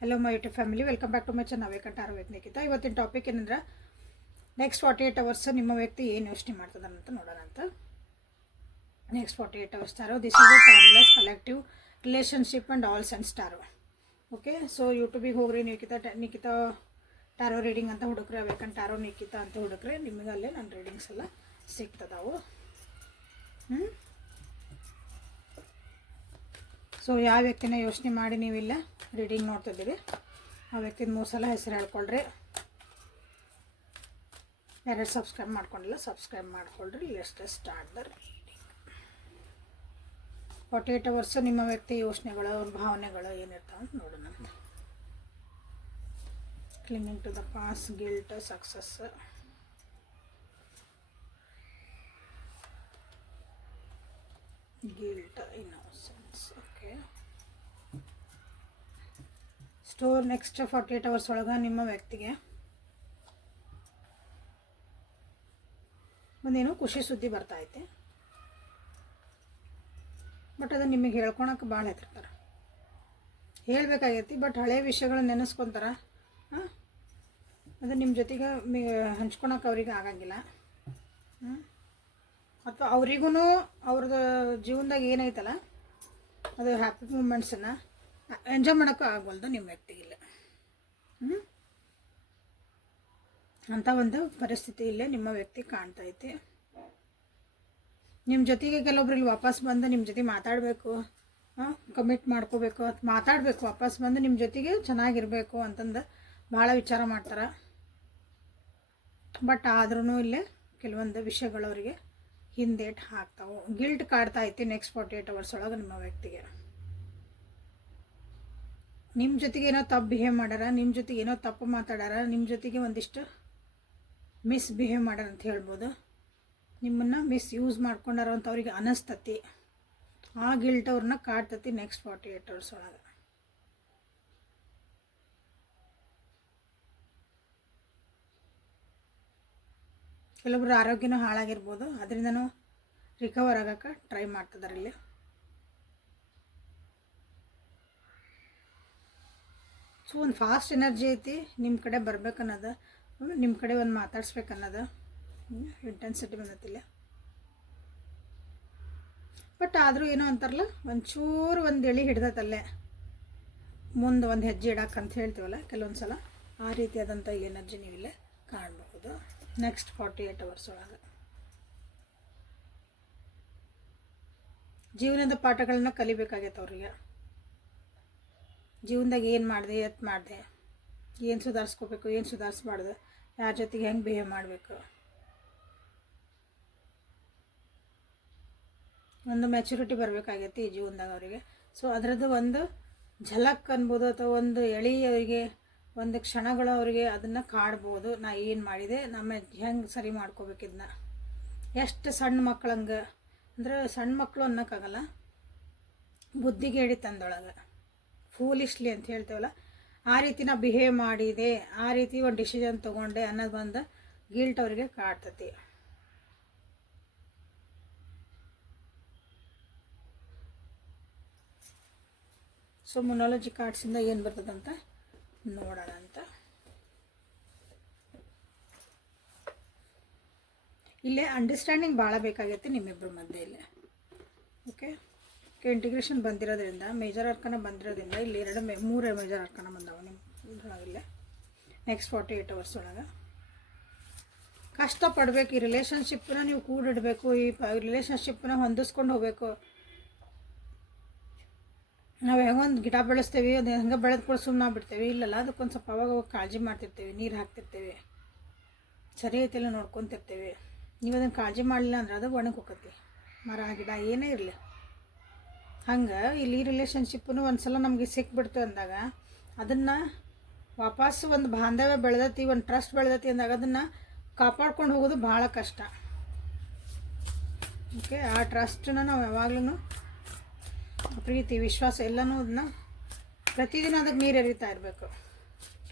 Hello my YouTube family, welcome back to my channel ವೇಕಂಟಾರ ವೇದ್ನಿಕಿತ. ಇವತ್ತಿನ ಟಾಪಿಕ್ ಏನಂದ್ರೆ ನೆಕ್ಸ್ಟ್ 48 ಅವರ್ಸ್ ನಿಮ್ಮ ವ್ಯಕ್ತಿ ಏನು ಯೋಚನೆ ಮಾಡ್ತದೆ ಅಂತ ನೋಡೋಣ ಅಂತ. Next 48 hours tarot, this is a timeless collective relationship and all sense tarot. Okay, so ಯೂಟ್ಯೂಬಿಗೆ ಹೋಗ್ರಿ, ನಿಖಿತಾ ಟಾರೋ ರೀಡಿಂಗ್ ಅಂತ ಹುಡುಕ್ರೆ, ವೇಕಂಟ್ ಟಾರೋ ನಿಖಿತಾ ಅಂತ ಹುಡುಕ್ರೆ ನಿಮಗೆ ಅಲ್ಲೇ ನನ್ನ ರೀಡಿಂಗ್ಸ್ ಎಲ್ಲ ಸಿಗ್ತದವು. ಸೊ ಯಾವ ವ್ಯಕ್ತಿನ ಯೋಚನೆ ಮಾಡಿ ನೀವಿಲ್ಲ ರೀಡಿಂಗ್ ನೋಡ್ತಿದ್ದೀರಿ, ಆ ವ್ಯಕ್ತಿನ 3 ಸಲ ಹೆಸರು ಹೇಳ್ಕೊಳ್ರಿ. ಯಾರು ಸಬ್ಸ್ಕ್ರೈಬ್ ಮಾಡ್ಕೊಂಡಿಲ್ಲ ಸಬ್ಸ್ಕ್ರೈಬ್ ಮಾಡ್ಕೊಳ್ರಿ. Let's start the reading. 48 hours ನಿಮ್ಮ ವ್ಯಕ್ತಿ ಯೋಚನೆಗಳು, ಅವ್ರ ಭಾವನೆಗಳು ಏನಿರ್ತಾವೆ ಅಂತ ನೋಡೋಣ. Clinging to the past, guilt, success, guilt, innocence. Okay, store next 48 hours ಒಳಗೆ ನಿಮ್ಮ ವ್ಯಕ್ತಿಗೆ ಒಂದೇನು ಖುಷಿ ಸುದ್ದಿ ಬರ್ತೈತೆ. ಬಟ್ ಅದು ನಿಮಗೆ ಹೇಳ್ಕೊಳಕ್ಕೆ ಭಾಳ ಹೆದರ್ತಾರೆ, ಹೇಳಬೇಕಾಗೈತಿ. ಬಟ್ ಹಳೆಯ ವಿಷಯಗಳನ್ನ ನೆನೆಸ್ಕೊತಾರೆ. ಅದು ನಿಮ್ಮ ಜೊತೆಗೆ ಹಂಚ್ಕೊಳಕ್ಕೆ ಅವ್ರಿಗೆ ಆಗಂಗಿಲ್ಲ. ಅಥವಾ ಅವ್ರಿಗೂ ಅವ್ರದ್ದು ಜೀವನದಾಗ ಏನೈತಲ್ಲ ಅದು ಹ್ಯಾಪಿ ಮೂಮೆಂಟ್ಸನ್ನು ಎಂಜಾಯ್ ಮಾಡೋಕ್ಕೂ ಆಗ್ಬಲ್ದು ನಿಮ್ಮ ವ್ಯಕ್ತಿಗಿಲ್ಲ. ಅಂಥ ಒಂದು ಪರಿಸ್ಥಿತಿ ಇಲ್ಲೇ ನಿಮ್ಮ ವ್ಯಕ್ತಿ ಕಾಣ್ತೈತಿ. ನಿಮ್ಮ ಜೊತೆಗೆ ಕೆಲವೊಬ್ರು ಇಲ್ಲಿ ವಾಪಸ್ ಬಂದು ನಿಮ್ಮ ಜೊತೆ ಮಾತಾಡಬೇಕು, ಕಮಿಟ್ ಮಾಡ್ಕೋಬೇಕು, ಮಾತಾಡಬೇಕು, ವಾಪಸ್ ಬಂದು ನಿಮ್ಮ ಜೊತೆಗೆ ಚೆನ್ನಾಗಿರಬೇಕು ಅಂತಂದು ಭಾಳ ವಿಚಾರ ಮಾಡ್ತಾರೆ. ಬಟ್ ಆದ್ರೂ ಇಲ್ಲೇ ಕೆಲವೊಂದು ವಿಷಯಗಳವರಿಗೆ ಹಿಂದೇಟ್ ಹಾಕ್ತಾವೆ. ಗಿಲ್ಟ್ ಕಾಡ್ತಾ ಐತಿ ನೆಕ್ಸ್ಟ್ 48 ಅವರ್ಸ್ ಒಳಗೆ ನಿಮ್ಮ ವ್ಯಕ್ತಿಗೆ. ನಿಮ್ಮ ಜೊತೆಗೆ ಏನೋ ತಪ್ಪು ಬಿಹೇವ್ ಮಾಡ್ಯಾರ, ನಿಮ್ಮ ಜೊತೆಗೆ ಏನೋ ತಪ್ಪು ಮಾತಾಡ್ಯಾರ, ನಿಮ್ಮ ಜೊತೆಗೆ ಒಂದಿಷ್ಟು ಮಿಸ್ಬಿಹೇವ್ ಮಾಡ್ಯಾರ ಅಂತ ಹೇಳ್ಬೋದು. ನಿಮ್ಮನ್ನು ಮಿಸ್ಯೂಸ್ ಮಾಡ್ಕೊಂಡಾರ ಅಂತ ಅವ್ರಿಗೆ ಅನಿಸ್ತತಿ. ಆ ಗಿಲ್ಟ್ ಅವ್ರನ್ನ ಕಾಡ್ತತಿ ನೆಕ್ಸ್ಟ್ 48 ಅವರ್ಸ್ ಒಳಗೆ. ಕೆಲವೊಬ್ರು ಆರೋಗ್ಯನೂ ಹಾಳಾಗಿರ್ಬೋದು, ಅದರಿಂದನೂ ರಿಕವರ್ ಆಗೋಕ್ಕೆ ಟ್ರೈ ಮಾಡ್ತಿದ್ದಾರೆ ಇಲ್ಲಿ. ಸೊ ಒಂದು ಫಾಸ್ಟ್ ಎನರ್ಜಿ ಐತಿ, ನಿಮ್ಮ ಕಡೆ ಬರ್ಬೇಕನ್ನೋದು, ನಿಮ್ಮ ಕಡೆ ಒಂದು ಮಾತಾಡ್ಸ್ಬೇಕನ್ನೋದು ಇಂಟೆನ್ಸಿಟಿ ಬಂದತಿಲ್ಲ. ಬಟ್ ಆದರೂ ಏನೋ ಅಂತಾರಲ್ಲ, ಒಂಚೂರು ಒಂದು ಎಳೆ ಹಿಡ್ದತ್ತಲ್ಲೇ ಮುಂದೆ ಒಂದು ಹೆಜ್ಜೆ ಇಡಕ್ಕೆ ಅಂತ ಹೇಳ್ತೀವಲ್ಲ ಕೆಲವೊಂದು ಸಲ, ಆ ರೀತಿಯಾದಂಥ ಎನರ್ಜಿ ನೀವಿಲ್ಲೇ ಕಾಣಬಹುದು ನೆಕ್ಸ್ಟ್ 48 ಅವರ್ಸ್ ಒಳಗೆ. ಜೀವನದ ಪಾಠಗಳನ್ನ ಕಲಿಬೇಕಾಗೈತೆ ಅವ್ರಿಗೆ. ಜೀವನದಾಗ ಏನು ಮಾಡಿದೆ, ಎತ್ತು ಮಾಡಿದೆ, ಏನು ಸುಧಾರಿಸ್ಕೋಬೇಕು, ಏನು ಸುಧಾರಿಸ್ಬಾರ್ದು, ಯಾರ ಜೊತೆಗೆ ಹೆಂಗೆ ಬಿಹೇವ್ ಮಾಡಬೇಕು, ಒಂದು ಮೆಚುರಿಟಿ ಬರಬೇಕಾಗೈತಿ ಈ ಜೀವನದಾಗ ಅವರಿಗೆ. ಸೊ ಅದರದ್ದು ಒಂದು ಝಲಕ್ ಅನ್ಬೋದು, ಅಥವಾ ಒಂದು ಅವರಿಗೆ ಒಂದು ಕ್ಷಣಗಳು ಅವರಿಗೆ ಅದನ್ನು ಕಾಡ್ಬೋದು. ನಾ ಏನು ಮಾಡಿದೆ, ನಮ್ಮ ಹೆಂಗೆ ಸರಿ ಮಾಡ್ಕೋಬೇಕಿದ್ನ. ಎಷ್ಟು ಸಣ್ಣ ಮಕ್ಕಳಂಗೆ ಅಂದ್ರೆ, ಸಣ್ಣ ಮಕ್ಕಳು ಅನ್ನೋಕ್ಕಾಗಲ್ಲ, ಬುದ್ಧಿಗೆ ಹೇಳಿ ತಂದೊಳಗೆ ಫೂಲಿಶ್ಲಿ ಅಂತ ಹೇಳ್ತೇವಲ್ಲ, ಆ ರೀತಿ ನಾ ಬಿಹೇವ್ ಮಾಡಿದೆ, ಆ ರೀತಿ ಒಂದು ಡಿಸಿಷನ್ ತೊಗೊಂಡೆ ಅನ್ನೋದು ಒಂದು ಗಿಲ್ಟ್ ಅವರಿಗೆ ಕಾಡ್ತತಿ. ಸೊ ಮೊನಾಲಜಿ ಕಾರ್ಡ್ಸಿಂದ ಏನು ಬರ್ತದಂತ ನೋಡೋಣ ಅಂತ. ಇಲ್ಲೇ ಅಂಡರ್ಸ್ಟ್ಯಾಂಡಿಂಗ್ ಭಾಳ ಬೇಕಾಗೈತಿ ನಿಮ್ಮಿಬ್ಬರ ಮಧ್ಯೆ ಇಲ್ಲೇ. ಓಕೆ, ಇಂಟಿಗ್ರೇಷನ್ ಬಂದಿರೋದ್ರಿಂದ, ಮೇಜರ್ ಅರ್ಕನ ಬಂದಿರೋದ್ರಿಂದ ಇಲ್ಲಿ 3 ಮೇಜರ್ ಅರ್ಕನ ಬಂದಾವೆ ನಿಮ್ಮೊಳಗಿಲ್ಲೇ ನೆಕ್ಸ್ಟ್ 48 ಅವರ್ಸ್ ಒಳಗೆ. ಕಷ್ಟಪಡಬೇಕು, ಈ ರಿಲೇಷನ್ಶಿಪ್ಪನ್ನ ನೀವು ಕೂಡಿಡಬೇಕು, ಈ ರಿಲೇಷನ್ಶಿಪ್ಪನ್ನ ಹೊಂದಿಸ್ಕೊಂಡು ಹೋಗಬೇಕು. ನಾವು ಹೆಂಗೊಂದು ಗಿಡ ಬೆಳೆಸ್ತೇವೆ, ಅದು ಹೆಂಗೆ ಬೆಳೆದು ಕೂಡ ಸುಮ್ಮನೆ ಬಿಡ್ತೇವೆ, ಇಲ್ಲಲ್ಲ, ಅದಕ್ಕೊಂದು ಸ್ವಲ್ಪ ಅವಾಗ ಕಾಳಜಿ ಮಾಡ್ತಿರ್ತೇವೆ, ನೀರು ಹಾಕ್ತಿರ್ತೇವೆ, ಸರಿ ಐತೆಲ್ಲ ನೋಡ್ಕೊತಿರ್ತೇವೆ. ನೀವು ಅದನ್ನು ಕಾಳಜಿ ಮಾಡಲಿಲ್ಲ ಅಂದ್ರೆ ಅದು ಒಣಗಿ ಹೋಗತಿ, ಮರ ಗಿಡ ಏನೇ ಇರಲಿ. ಹಂಗೆ ಇಲ್ಲಿ ರಿಲೇಷನ್ಶಿಪ್ಪನ್ನು ಒಂದು ಸಲ ನಮಗೆ ಸಿಕ್ಬಿಡ್ತು ಅಂದಾಗ ಅದನ್ನು ವಾಪಸ್ ಒಂದು ಬಾಂಧವ್ಯ ಬೆಳೆದತಿ, ಒಂದು ಟ್ರಸ್ಟ್ ಬೆಳೆದತಿ ಅಂದಾಗ ಅದನ್ನು ಕಾಪಾಡ್ಕೊಂಡು ಹೋಗೋದು ಭಾಳ ಕಷ್ಟ. ಓಕೆ, ಆ ಟ್ರಸ್ಟನ್ನ ನಾವು ಯಾವಾಗ್ಲೂ ಪ್ರೀತಿ, ವಿಶ್ವಾಸ ಎಲ್ಲನೂ ಅದನ್ನ ಪ್ರತಿದಿನ ಅದಕ್ಕೆ ನೀರು ಎರಿತಾ ಇರಬೇಕು.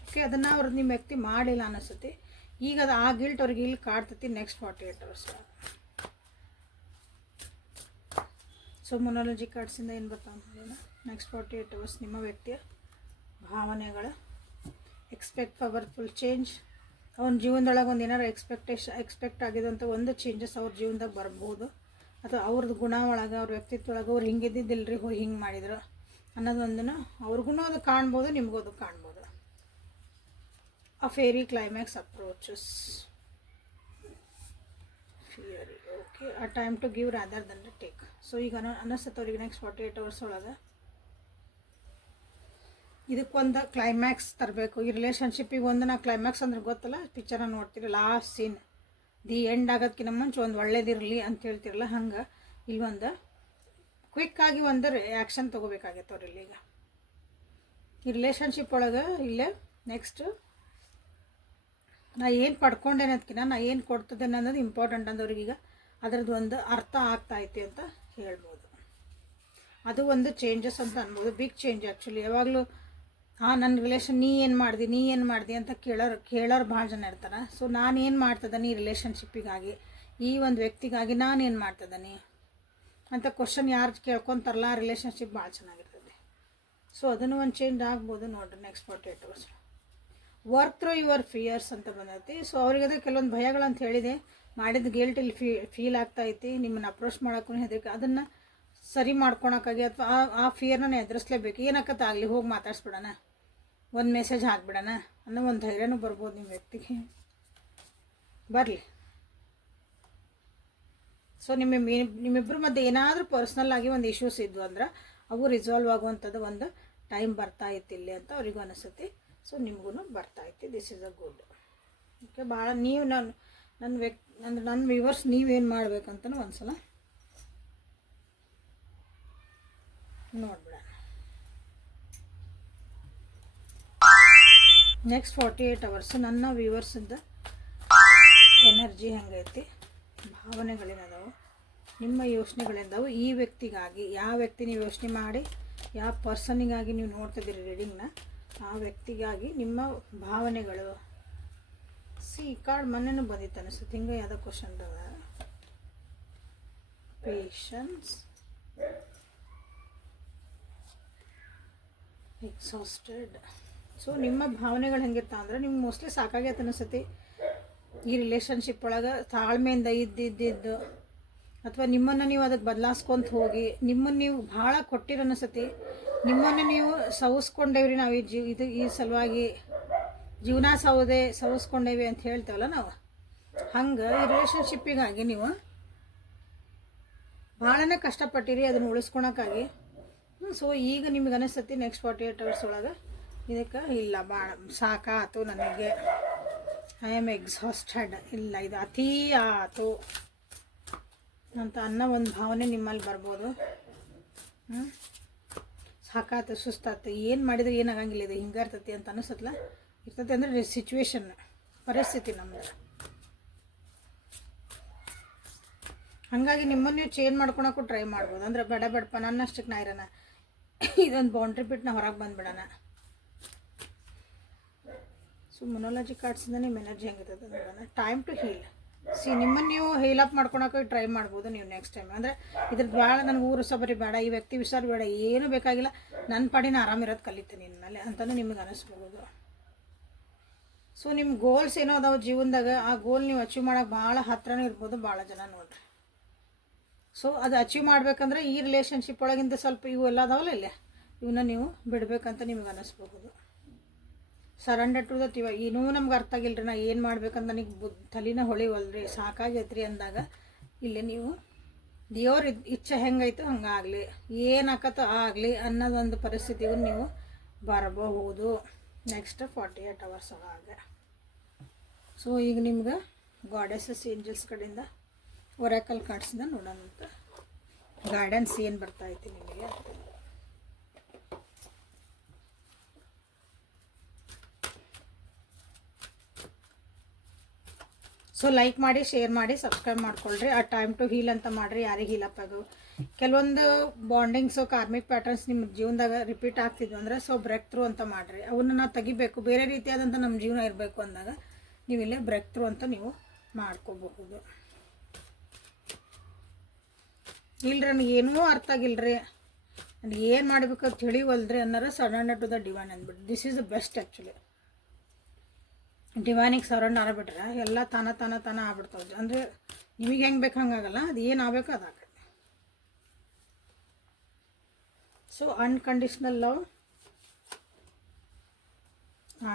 ಓಕೆ, ಅದನ್ನು ಅವ್ರು ನಿಮ್ಮ ವ್ಯಕ್ತಿ ಮಾಡಿಲ್ಲ ಅನ್ನಿಸ್ತತಿ. ಈಗ ಅದು ಆ ಗಿಲ್ಟ್ ಅವ್ರಿಗೆ ಇಲ್ಲಿ ಕಾಡ್ತತಿ ನೆಕ್ಸ್ಟ್ 48 ಅವರ್ಸ್. ಸೊ ಮೊನಾಲಜಿ ಕಾರ್ಡ್ಸಿಂದ ಏನು ಬರ್ತಾವೆ ನೆಕ್ಸ್ಟ್ 48 ಅವರ್ಸ್ ನಿಮ್ಮ ವ್ಯಕ್ತಿಯ ಭಾವನೆಗಳು. Expect powerful change. ಅವನ ಜೀವನದೊಳಗೆ ಒಂದು ಏನಾರು ಎಕ್ಸ್ಪೆಕ್ಟ್ ಆಗಿದಂಥ ಒಂದು ಚೇಂಜಸ್ ಅವ್ರ ಜೀವನದಾಗ ಬರ್ಬೋದು, ಅಥವಾ ಅವ್ರದ್ದು ಗುಣ ಒಳಗೆ ಅವ್ರ ವ್ಯಕ್ತಿತ್ವ ಒಳಗೆ ಅವ್ರು ಹಿಂಗಿದ್ದಿದ್ದಿಲ್ಲರಿ ಹಿಂಗೆ ಮಾಡಿದ್ರು ಅನ್ನೋದೊಂದನ್ನು ಅವ್ರಿಗೂ ಅದು ಕಾಣ್ಬೋದು, ನಿಮಗೂ ಅದು ಕಾಣ್ಬೋದು. A fairy climax approaches. Fiery. Okay. A time to give rather than to take. So ಈಗ ಅನ್ನಿಸ್ತದೆ ಅವ್ರಿಗೆ ನೆಕ್ಸ್ಟ್ 48 hours ಒಳಗೆ ಇದಕ್ಕೊಂದು ಕ್ಲೈಮ್ಯಾಕ್ಸ್ ತರಬೇಕು. ಈ ರಿಲೇಷನ್ಶಿಪ್ಪಿಗೆ ಒಂದು ನಾ ಕ್ಲೈಮ್ಯಾಕ್ಸ್ ಅಂದ್ರೆ ಗೊತ್ತಲ್ಲ, ಪಿಕ್ಚರ್ನ ನೋಡ್ತೀರಿ ಲಾಸ್ಟ್ ಸೀನ್ ದಿ ಎಂಡ್ ಆಗೋದಕ್ಕಿಂತ ಮುಂಚೆ ಒಂದು ಒಳ್ಳೇದಿರಲಿ ಅಂತ ಹೇಳ್ತಿರಲ್ಲ, ಹಂಗೆ ಇಲ್ಲೊಂದು ಕ್ವಿಕ್ಕಾಗಿ ಒಂದು ಆ್ಯಕ್ಷನ್ ತೊಗೋಬೇಕಾಗೈತೆ ಅವ್ರಲ್ಲಿ. ಈಗ ಈ ರಿಲೇಷನ್ಶಿಪ್ ಒಳಗೆ ಇಲ್ಲೇ ನೆಕ್ಸ್ಟು ನಾ ಏನು ಪಡ್ಕೊಂಡೇನೆ ಅದಕ್ಕಿಂತ ನಾ ಏನು ಕೊಡ್ತದೇನೆ ಅನ್ನೋದು ಇಂಪಾರ್ಟೆಂಟ್ ಅಂದವ್ರಿಗೀಗ ಅದರದ್ದು ಒಂದು ಅರ್ಥ ಆಗ್ತಾಯಿತಿ ಅಂತ ಹೇಳ್ಬೋದು. ಅದು ಒಂದು ಚೇಂಜಸ್ ಅಂತ ಅನ್ಬೋದು, ಬಿಗ್ ಚೇಂಜ್ ಆ್ಯಕ್ಚುಲಿ. ಯಾವಾಗಲೂ ನನ್ನ ರಿಲೇಷನ್ ನೀ ಏನು ಮಾಡ್ದಿ ಅಂತ ಕೇಳೋರು ಭಾಳ ಜನ ಇರ್ತಾರೆ. ಸೊ ನಾನು ಏನು ಮಾಡ್ತದನಿ ಈ ರಿಲೇಷನ್ಶಿಪ್ಪಿಗಾಗಿ, ಈ ಒಂದು ವ್ಯಕ್ತಿಗಾಗಿ ನಾನೇನು ಮಾಡ್ತದನಿ ಅಂತ ಕ್ವಶನ್ ಯಾರು ಕೇಳ್ಕೊತಾರಲ್ಲ, ಆ ರಿಲೇಷನ್ಶಿಪ್ ಭಾಳ ಚೆನ್ನಾಗಿರ್ತದೆ. ಸೊ ಅದನ್ನು ಒಂದು ಚೇಂಜ್ ಆಗ್ಬೋದು ನೋಡಿರಿ next 48 hours. Work through your fierce ಅಂತ ಬಂದೈತಿ. ಸೊ ಅವ್ರಿಗೆ ಕೆಲವೊಂದು ಭಯಗಳಂತ ಹೇಳಿದೆ, ಮಾಡಿದ ಗಿಲ್ಟ್ ಇಲ್ಲಿ ಫೀಲ್ ಆಗ್ತಾಯಿತಿ, ನಿಮ್ಮನ್ನು ಅಪ್ರೋಚ್ ಮಾಡೋಕ್ಕೂ ಹೆದರಿಕೆ, ಅದನ್ನು ಸರಿ ಮಾಡ್ಕೊಳಕ್ಕಾಗಿ ಅಥವಾ ಆ ಫಿಯರ್ನ ಎದುರಿಸ್ಲೇಬೇಕು. ಏನಕ್ಕತ್ತಾಗಲಿ ಹೋಗಿ ಮಾತಾಡ್ಸ್ಬಿಡೋಣ, ಒಂದು ಮೆಸೇಜ್ ಹಾಕ್ಬಿಡೋಣ ಅನ್ನೋ ಒಂದು ಧೈರ್ಯನೂ ಬರ್ಬೋದು ನಿಮ್ಮ ವ್ಯಕ್ತಿಗೆ, ಬರಲಿ. ಸೊ ನಿಮ್ಮಿಬ್ಬರ ಮಧ್ಯೆ ಏನಾದರೂ ಪರ್ಸ್ನಲ್ ಆಗಿ ಒಂದು ಇಶ್ಯೂಸ್ ಇದ್ವು ಅಂದ್ರೆ ಅವು ರಿಸಾಲ್ವ್ ಆಗುವಂಥದ್ದು ಒಂದು ಟೈಮ್ ಬರ್ತಾ ಇತ್ತು ಇಲ್ಲಿ ಅಂತ ಅವ್ರಿಗೂ ಅನಿಸುತ್ತೆ. ಸೊ ನಿಮಗೂ ಬರ್ತಾಯಿತ್ತು. This is a good. Okay. ಭಾಳ ನೀವು ನನ್ನ ವ್ಯೂವರ್ಸ್ ನೀವೇನು ಮಾಡಬೇಕಂತನೂ ಒಂದು ಸಲ ನೋಡ್ಬಿಡ. ನೆಕ್ಸ್ಟ್ 48 hours ನನ್ನ ವ್ಯೂವರ್ಸಿಂದ ಎನರ್ಜಿ ಹೆಂಗೈತಿ, ಭಾವನೆಗಳೇನದಾವು, ನಿಮ್ಮ ಯೋಚನೆಗಳಿಂದವು ಈ ವ್ಯಕ್ತಿಗಾಗಿ. ಯಾವ ವ್ಯಕ್ತಿ ನೀವು ಯೋಚನೆ ಮಾಡಿ ಯಾವ ಪರ್ಸನಿಗಾಗಿ ನೀವು ನೋಡ್ತಿದ್ದೀರಿ ರೀಡಿಂಗ್ನ, ಆ ವ್ಯಕ್ತಿಗಾಗಿ ನಿಮ್ಮ ಭಾವನೆಗಳು. ಕಾರ್ಡ್ ಮೊನ್ನೆನೂ ಬಂದಿತ್ತು ಅನಿಸುತ್ತೆ, ಹಿಂಗೆ ಯಾವುದೋ ಕ್ವಶನ್ ಅದ. Patience, exhausted. ಸೊ ನಿಮ್ಮ ಭಾವನೆಗಳು ಹೆಂಗಿರ್ತಾವ ಅಂದ್ರೆ ನಿಮ್ಗೆ ಮೋಸ್ಟ್ಲಿ ಸಾಕಾಗೈತೆ ಅನಿಸುತ್ತೆ ಈ ರಿಲೇಷನ್ಶಿಪ್ ಒಳಗೆ ತಾಳ್ಮೆಯಿಂದ ಇದ್ದಿದ್ದು, ಅಥವಾ ನಿಮ್ಮನ್ನು ನೀವು ಅದಕ್ಕೆ ಬದಲಾಯಿಸ್ಕೊಂತ ಹೋಗಿ ನಿಮ್ಮನ್ನು ನೀವು ಭಾಳ ಕೊಟ್ಟಿರೋ ಅನಿಸುತ್ತೆ, ನಿಮ್ಮನ್ನು ನೀವು ಸವಿಸ್ಕೊಂಡೇವ್ರಿ ನಾವು ಈ ಸಲುವಾಗಿ ಜೀವನ ಸವಿಸ್ಕೊಂಡೇವಿ ಅಂತ ಹೇಳ್ತೇವಲ್ಲ ನಾವು, ಹಂಗೆ ಈ ರಿಲೇಷನ್ಶಿಪ್ಪಿಗಾಗಿ ನೀವು ಭಾಳನೇ ಕಷ್ಟಪಟ್ಟಿರಿ ಅದನ್ನು ಉಳಿಸ್ಕೊಳಕ್ಕಾಗಿ. ಸೊ ಈಗ ನಿಮ್ಗೆ ಅನಿಸ್ತತಿ ನೆಕ್ಸ್ಟ್ 48 hours ಒಳಗೆ ಇದಕ್ಕೆ ಇಲ್ಲ ಭಾಳ ಸಾಕಾತು ನನಗೆ, ಐ ಆಮ್ ಎಕ್ಸಾಸ್ಟೆಡ್, ಇಲ್ಲ ಇದು ಅತೀ ಆತು ಅಂತ ಅನ್ನೋ ಒಂದು ಭಾವನೆ ನಿಮ್ಮಲ್ಲಿ ಬರ್ಬೋದು. ಸಾಕಾತು, ಸುಸ್ತಾತು, ಏನು ಮಾಡಿದ್ರೆ ಏನಾಗಂಗಿಲ್ಲ, ಇದು ಹಿಂಗೆ ಇರ್ತೈತಿ ಅಂತ ಅನಿಸತ್ಲ ಇರ್ತೈತಿ ಅಂದರೆ ಸಿಚುವೇಶನ್, ಪರಿಸ್ಥಿತಿ ನಮ್ಮದು. ಹಾಗಾಗಿ ನಿಮ್ಮನ್ನು ನೀವು ಚೇಂಜ್ ಮಾಡ್ಕೊಳಕ್ಕೂ ಟ್ರೈ ಮಾಡ್ಬೋದು. ಅಂದರೆ ಬೇಡಪ್ಪ ನನ್ನಷ್ಟಕ್ಕೆ ನಾ ಇರೋಣ, ಇದೊಂದು ಬೌಂಡ್ರಿ ಬಿಟ್ಟು ನಾ ಹೊರಗೆ ಬಂದುಬಿಡೋಣ. ಸೊ ಮೊನೋಲಜಿ ಕಾರ್ಡ್ಸಿಂದ ನಿಮ್ಮ ಎನರ್ಜಿ ಹೆಂಗಿರ್ತದೆ ನೋಡೋಣ. Time to heal. ನಿಮ್ಮನ್ನು ನೀವು ಹೀಲ್ ಅಪ್ ಮಾಡ್ಕೊಳಕ್ಕೆ ಟ್ರೈ ಮಾಡ್ಬೋದು ನೀವು ನೆಕ್ಸ್ಟ್ ಟೈಮ್. ಅಂದರೆ ಇದ್ರದ್ದು ಭಾಳ ನನಗೆ ಊರು ಸಬರಿ ಬೇಡ, ಈ ವ್ಯಕ್ತಿ ವಿಚಾರ ಬೇಡ, ಏನೂ ಬೇಕಾಗಿಲ್ಲ, ನನ್ನ ಪಾಡಿನ ಆರಾಮಿರೋದು ಕಲಿತೀನಿ ಇನ್ಮೇಲೆ ಅಂತಲೂ ನಿಮಗೆ ಅನಿಸ್ಬೋದು. ಸೊ ನಿಮ್ಮ ಗೋಲ್ಸ್ ಏನೋ ಅದಾವೆ ಜೀವನದಾಗ, ಆ ಗೋಲ್ ನೀವು ಅಚೀವ್ ಮಾಡೋಕೆ ಭಾಳ ಹತ್ರನೂ ಇರ್ಬೋದು ಭಾಳ ಜನ ನೋಡ್ರಿ. ಸೊ ಅದು ಅಚೀವ್ ಮಾಡ್ಬೇಕಂದ್ರೆ ಈ ರಿಲೇಷನ್ಶಿಪ್ ಒಳಗಿಂದ ಸ್ವಲ್ಪ ಇವು ಎಲ್ಲ ಅದಾವಲ್ಲ ಇಲ್ಲೇ, ಇವನ್ನ ನೀವು ಬಿಡಬೇಕಂತ ನಿಮ್ಗೆ ಅನ್ನಿಸ್ಬಹುದು. Surrender to that. ಇವಾಗ ಏನೂ ನಮ್ಗೆ ಅರ್ಥ ಆಗಿಲ್ಲ ರೀ, ನಾ ಏನು ಮಾಡ್ಬೇಕಂತ ನನಗೆ ತಲೆನ ಹೊಳಿವಲ್ರಿ, ಸಾಕಾಗೈತ್ರಿ ಅಂದಾಗ ಇಲ್ಲಿ ನೀವು ದೇವ್ರ ಇಚ್ಛೆ ಹೆಂಗೈತು ಹಂಗಾಗಲಿ, ಏನಾಕತ್ತೋ ಆಗಲಿ ಅನ್ನೋದೊಂದು ಪರಿಸ್ಥಿತಿಗೂ ನೀವು ಬರಬಹುದು ನೆಕ್ಸ್ಟ್ 48 hours ಒಳಗೆ. ಸೊ ಈಗ ನಿಮ್ಗೆ ಗಾಡೆಸಸ್ ಏಂಜಲ್ಸ್ ಕಡೆಯಿಂದ ಒರಾಕಲ್ ಕಾರ್ಡ್ಸಿಂದ ನೋಡೋಣ ಅಂತ ಗೈಡೆನ್ಸ್ ಏನು ಬರ್ತಾಯಿತ್ತು ನಿಮಗೆ. ಸೊ ಲೈಕ್ ಮಾಡಿ, ಶೇರ್ ಮಾಡಿ, ಸಬ್ಸ್ಕ್ರೈಬ್ ಮಾಡ್ಕೊಳ್ರಿ. ಆ ಟೈಮ್ ಟು ಹೀಲ್ ಅಂತ ಮಾಡಿರಿ, ಯಾರಿಗೆ ಹೀಲಪ್ ಅದು. ಕೆಲವೊಂದು ಬಾಂಡಿಂಗ್ಸು ಕಾರ್ಮಿಕ್ ಪ್ಯಾಟರ್ನ್ಸ್ ನಿಮ್ಮ ಜೀವನದಾಗ ರಿಪೀಟ್ ಆಗ್ತಿದ್ವು ಅಂದರೆ ಸೊ ಬ್ರೇಕ್ ಥ್ರೂ ಅಂತ ಮಾಡಿರಿ. ಅವನ್ನ ನಾವು ತೆಗಿಬೇಕು, ಬೇರೆ ರೀತಿಯಾದಂಥ ನಮ್ಮ ಜೀವನ ಇರಬೇಕು ಅಂದಾಗ ನೀವು ಇಲ್ಲೇ ಬ್ರೇಕ್ ಥ್ರೂ ಅಂತ ನೀವು ಮಾಡ್ಕೋಬಹುದು. ಇಲ್ರಿ ನನಗೇನೂ ಅರ್ಥ ಆಗಿಲ್ಲರಿ, ಆ್ಯಂಡ್ ಏನು ಮಾಡಬೇಕಂತ ತಿಳಿವಲ್ದ್ರಿ ಅನ್ನೋರು ಸರೆಂಡರ್ ಟು ದ ಡಿವೈನ್ ಅಂದ್ಬಿಟ್ಟು this is the best actually. ಡಿವೈನಿಗೆ ಸರೆಂಡರ್ ಆಗ್ಬಿಟ್ರೆ ಎಲ್ಲ ತಾನ ಆಗ್ಬಿಡ್ತಾವೆ. ಅಂದರೆ ನಿಮಗೆ ಹೆಂಗೆ ಬೇಕು ಹಂಗಾಗಲ್ಲ, ಅದು ಏನು ಆಗಬೇಕು ಅದಾಗತ್ತೆ. So unconditional love,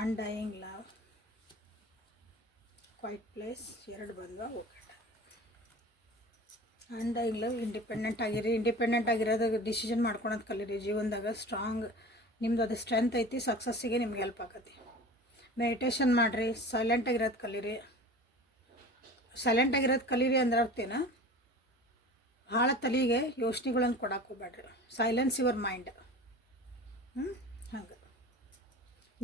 undying love, quiet place 2 ಬಂದ್ವಾ. ಓಕೆ, ಅನ್ಡೈಯಿಂಗ್ ಲವ್, ಇಂಡಿಪೆಂಡೆಂಟ್ ಆಗಿರಿ. ಇಂಡಿಪೆಂಡೆಂಟ್ ಆಗಿರೋದು ಡಿಸಿಷನ್ ಮಾಡ್ಕೊಳೋದು ಕಲೀರಿ ಜೀವನದಾಗ. ಸ್ಟ್ರಾಂಗ್ ನಿಮ್ದು ಅದು ಸ್ಟ್ರೆಂತ್ ಐತಿ, ಸಕ್ಸಸ್ಸಿಗೆ ನಿಮ್ಗೆ ಹೆಲ್ಪ್ ಆಗತ್ತೆ. ಮೆಡಿಟೇಷನ್ ಮಾಡಿರಿ, ಸೈಲೆಂಟಾಗಿರೋದು ಕಲೀರಿ. ಸೈಲೆಂಟಾಗಿರೋದು ಕಲೀರಿ ಅಂದ್ರೆ ಅರ್ಥೇನ ಭಾಳ ತಲೆಗೆ ಯೋಚನೆಗಳನ್ನು ಕೊಡಕ್ಕೆ ಹೋಗ್ಬೇಡ್ರಿ. Silence your mind. ಹಂಗೆ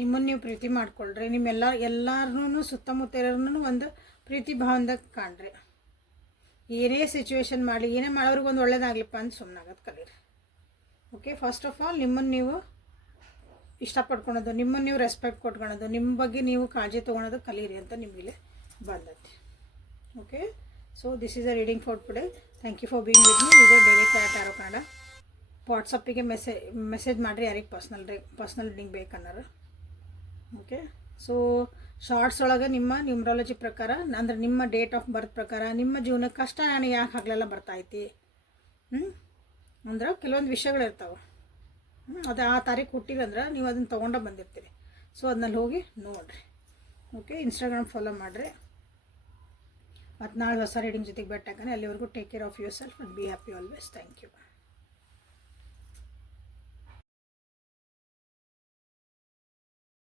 ನಿಮ್ಮನ್ನು ನೀವು ಪ್ರೀತಿ ಮಾಡ್ಕೊಳ್ರಿ. ಎಲ್ಲಾರನ್ನೂ ಸುತ್ತಮುತ್ತ ಇರೋರ್ನೂ ಒಂದು ಪ್ರೀತಿ ಭಾವನೆದಾಗ ಕಾಣ್ರಿ. ಏನೇ ಸಿಚುವೇಶನ್ ಮಾಡಲಿ, ಏನೇ ಮಾಡೋರಿಗೆ ಒಂದು ಒಳ್ಳೇದಾಗ್ಲಿಪ್ಪ ಅಂತ ಸುಮ್ಮನಾಗೋದು ಕಲೀರಿ. ಓಕೆ, ಫಸ್ಟ್ ಆಫ್ ಆಲ್ ನಿಮ್ಮನ್ನು ನೀವು ಇಷ್ಟಪಡ್ಕೊಳೋದು, ನಿಮ್ಮನ್ನು ನೀವು ರೆಸ್ಪೆಕ್ಟ್ ಕೊಟ್ಕೊಳೋದು, ನಿಮ್ಮ ಬಗ್ಗೆ ನೀವು ಕಾಳಜಿ ತೊಗೊಳೋದು ಕಲೀರಿ ಅಂತ ನಿಮಗೆ ಬಂದೈತಿ. Okay, so this is a reading for today. Thank you for being with me. ಇದು ಡೈಲಿ ಟಾರೋ ಕನ್ನಡ. ವಾಟ್ಸಪ್ಪಿಗೆ ಮೆಸೇಜ್ ಮಾಡಿರಿ ಯಾರಿಗೆ ಪರ್ಸ್ನಲ್ ರೀಡಿಂಗ್ ಬೇಕನ್ನೋರು. ಓಕೆ, ಸೊ ಶಾರ್ಟ್ಸ್ ಒಳಗೆ ನಿಮ್ಮ ನ್ಯೂಮರಾಲಜಿ ಪ್ರಕಾರ, ಅಂದರೆ ನಿಮ್ಮ ಡೇಟ್ ಆಫ್ ಬರ್ತ್ ಪ್ರಕಾರ ನಿಮ್ಮ ಜೀವನಕ್ಕೆ ಕಷ್ಟ ನನಗೆ ಯಾಕೆ ಹಗಲೆಲ್ಲ ಬರ್ತಾಯಿತಿ, ಅಂದ್ರೆ ಕೆಲವೊಂದು ವಿಷಯಗಳಿರ್ತಾವೆ. ಅದು ಆ ತಾರೀಕು ಹುಟ್ಟಿರಂದ್ರೆ ನೀವು ಅದನ್ನು ತೊಗೊಂಡು ಬಂದಿರ್ತೀರಿ. ಸೊ ಅದನ್ನಲ್ಲಿ ಹೋಗಿ ನೋಡಿರಿ. ಓಕೆ, ಇನ್ಸ್ಟಾಗ್ರಾಮ್ ಫಾಲೋ ಮಾಡಿರಿ. ಮತ್ತು ನಾಳೆ ಹೊಸ ರೀಡಿಂಗ್ ಜೊತೆಗೆ ಭೇಟಿ ಆಗೋಣ. ಅಲ್ಲಿವರೆಗೂ take care of yourself and be happy always. Thank you.